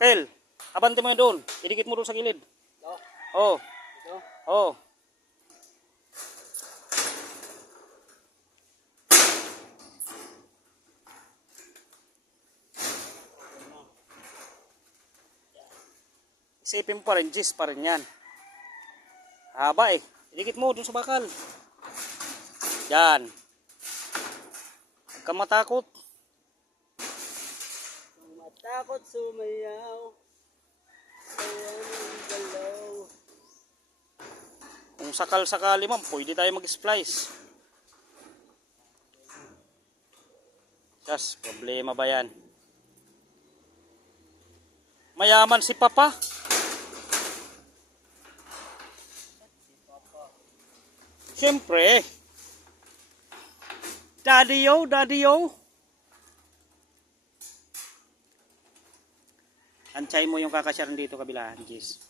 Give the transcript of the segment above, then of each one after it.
Kel. Abante mo yun doon. Idikit mo doon sa gilid. Oh. Oh. Isipin mo pa rin, gis pa rin yan. Haba eh. Idikit mo doon sa bakal. Yan. Huwag kang matakot. Matakot sumayaw. Ayan ang galaw. Kung sakal-sakali man, pwede tayo mag-splice. Yes, problema ba yan? Mayaman si Papa. Siyempre. Daddy yo, daddy yo. Antay mo yung kakasyaran dito kabilaan, Jis.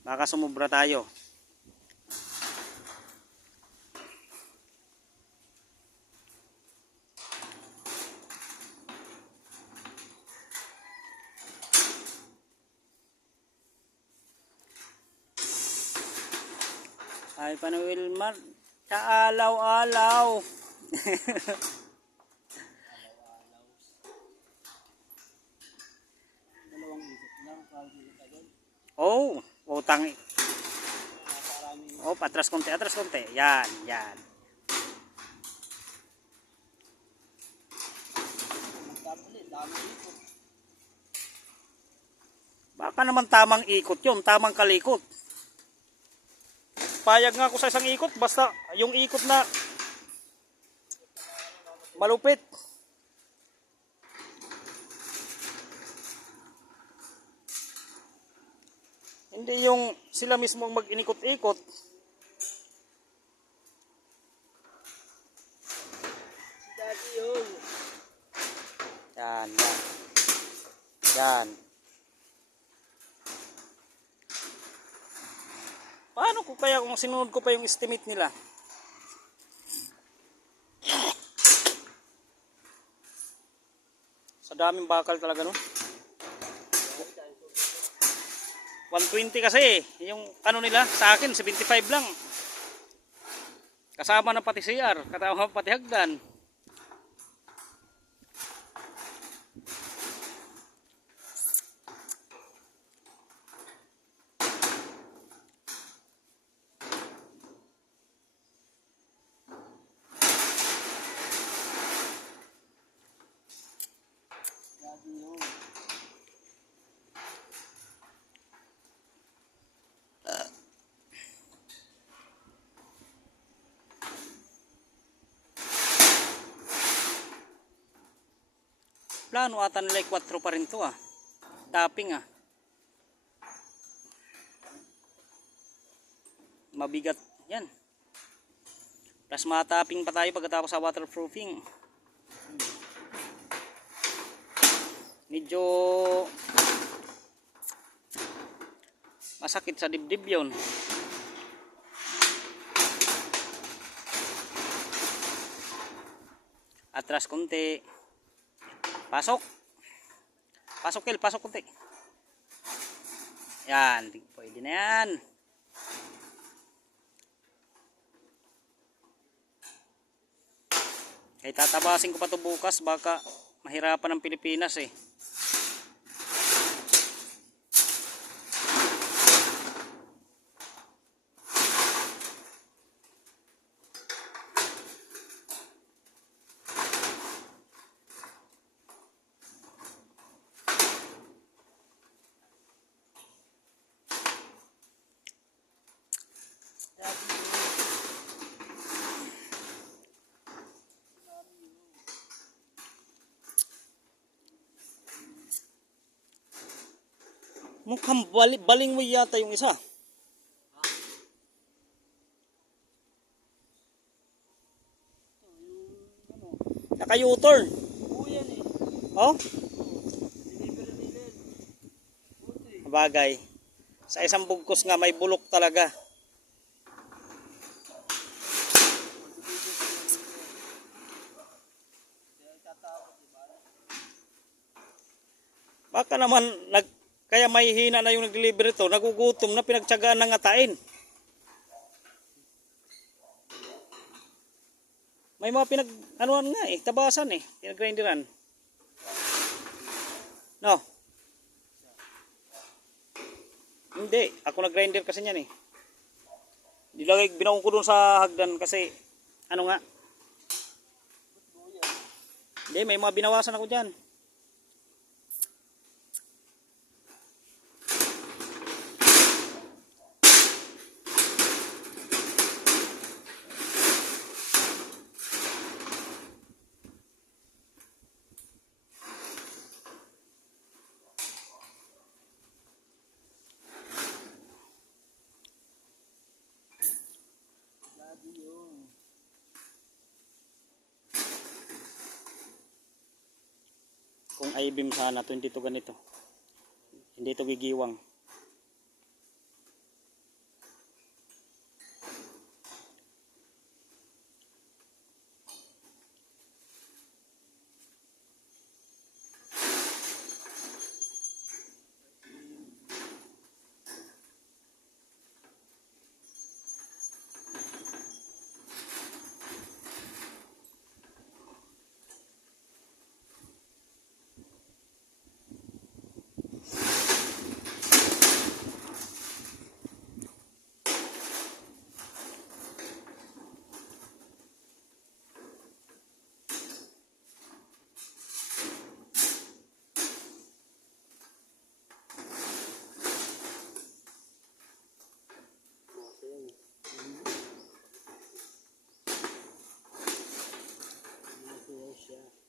Baka sumubra tayo. Ay, paano Wilmar? Kaalaw-alaw. Dalawang isip lang. Oh, utang. Oh, atras konti, atras konti. Yan, yan. Baka naman tamang ikot yun, tamang kalikot. Payag nga ako sa isang ikot, basta yung ikot na malupit. Hindi yung sila mismo mag-inikot-ikot. Daddy yo. Yan, yan. Yan. Paano ko kaya kung sinunod ko pa yung estimate nila? Sa daming bakal talaga no? 120 kasi yung ano nila sa akin 75 lang. Kasama na pati CR, kasama pati hagdan. Plano ata nila 4 pa rin to Tapping Mabigat yan. Plus matapping pa tayo pagkatapos sa waterproofing. Medyo masakit sa dibdib yun. Atras konti. Pasok. Pasok Kel, pasok konti. Yan, pwede na yan. Kaya tatabasin ko pa to bukas, baka mahirapan ang Pilipinas eh. Mukhang baling mo yata yung isa. Naka-U-turn. Oh? Bagay. Sa isang bugkos nga may bulok talaga. Baka naman kaya may hina na yung nag-deliver ito, nagugutom na, pinagtsagaan na ngatain. May mga anuan nga eh, tabasan eh, pinag-grinderan. No? Hindi, ako nag-grinder kasi niyan eh. Dilagay, binaon ko doon sa hagdan kasi, ano nga? Hindi, may mga binawasan ako dyan. Kung I-beam sana, 22 ganito. Hindi ito gigiwang.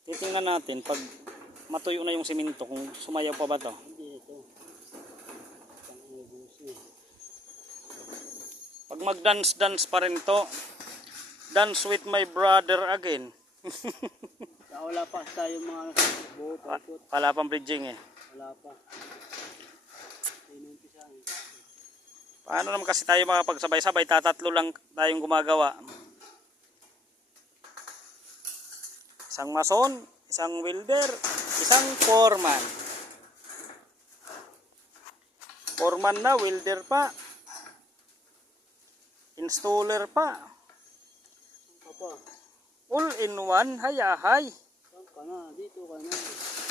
Titingnan natin pag matuyo na yung simento kung sumayaw pa ba to. Hindi ito. Pag mag-dance pa rin to, dance with my brother again. Wala pa tayo mga buo pa ikot. Wala pang bridging eh. Wala pa. Inumpisahan. Paano naman kasi tayo makapagsabay-sabay, tatatlo lang tayong gumagawa. Isang mason, isang welder, isang foreman. Foreman na, welder pa. Installer pa. Papa, All in one, hayahay. saan ka na? Dito ka na.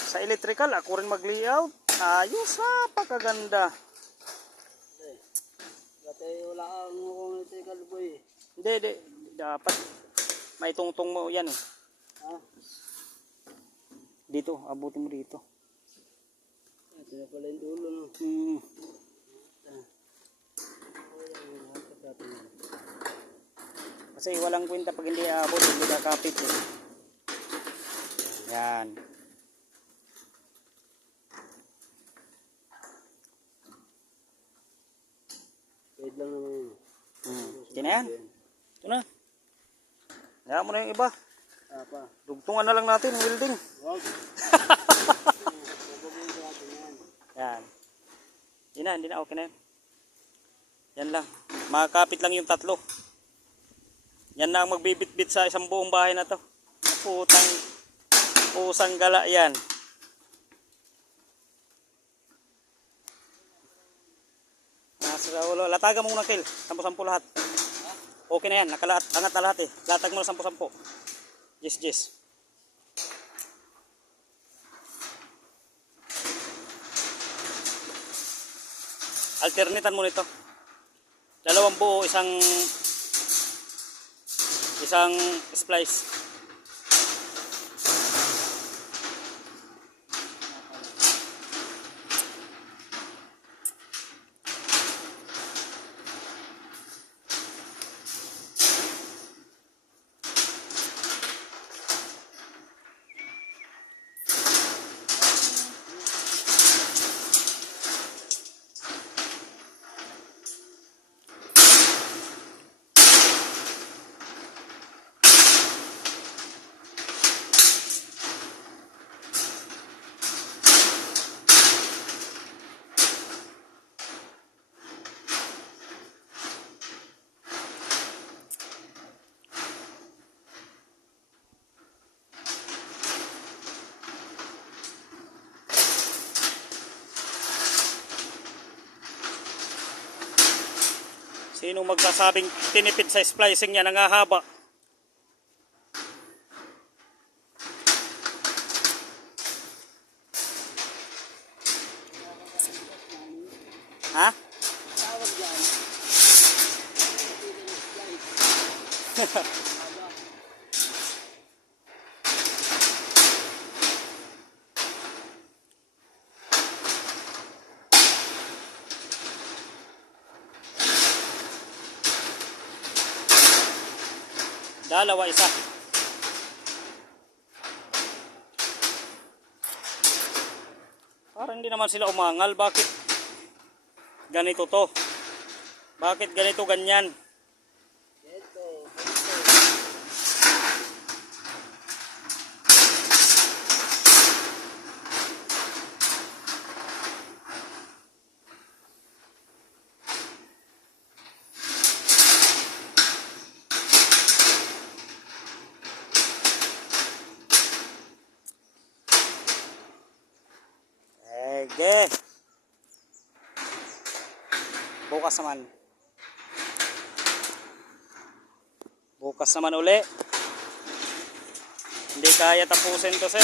Sa electrical, ako rin mag-layout. Ayos na, pakaganda. Dati wala kang mukhang electrical boy. Hindi. Dapat may tungtong mo yan eh. Ha? Dito, abutin mo dito. Ito na pala yung dulo no. Kasi walang kwenta pag hindi aabot, hindi kakapit eh. Yan. Wait lang naman yun. Ito na yan. Ito na. Hayaan mo na yung iba. Pa. Dugtungan na lang natin, welding. Wag. Yan. Hindi na, okay na yan. Yan lang. Makakapit lang yung tatlo. Yan na ang magbibit-bit sa isang buong bahay na to. Pusang gala yan. Latagan mo muna, Kel. 10-10 lahat. Okay na yan, angat na lahat eh. Latag mo na 10-10. Yes. Alternitan mo nito. Dalawang buo, isang splice. Sino magsasabing tinipid sa splicing niya, nangahaba? Ha? Tawag dyan. Dalawa, isa. Parang hindi naman sila umangal. Bakit ganito to? Bakit ganito ganyan? Ege. Bukas naman. Bukas naman uli. Hindi kaya tapusin to, sir.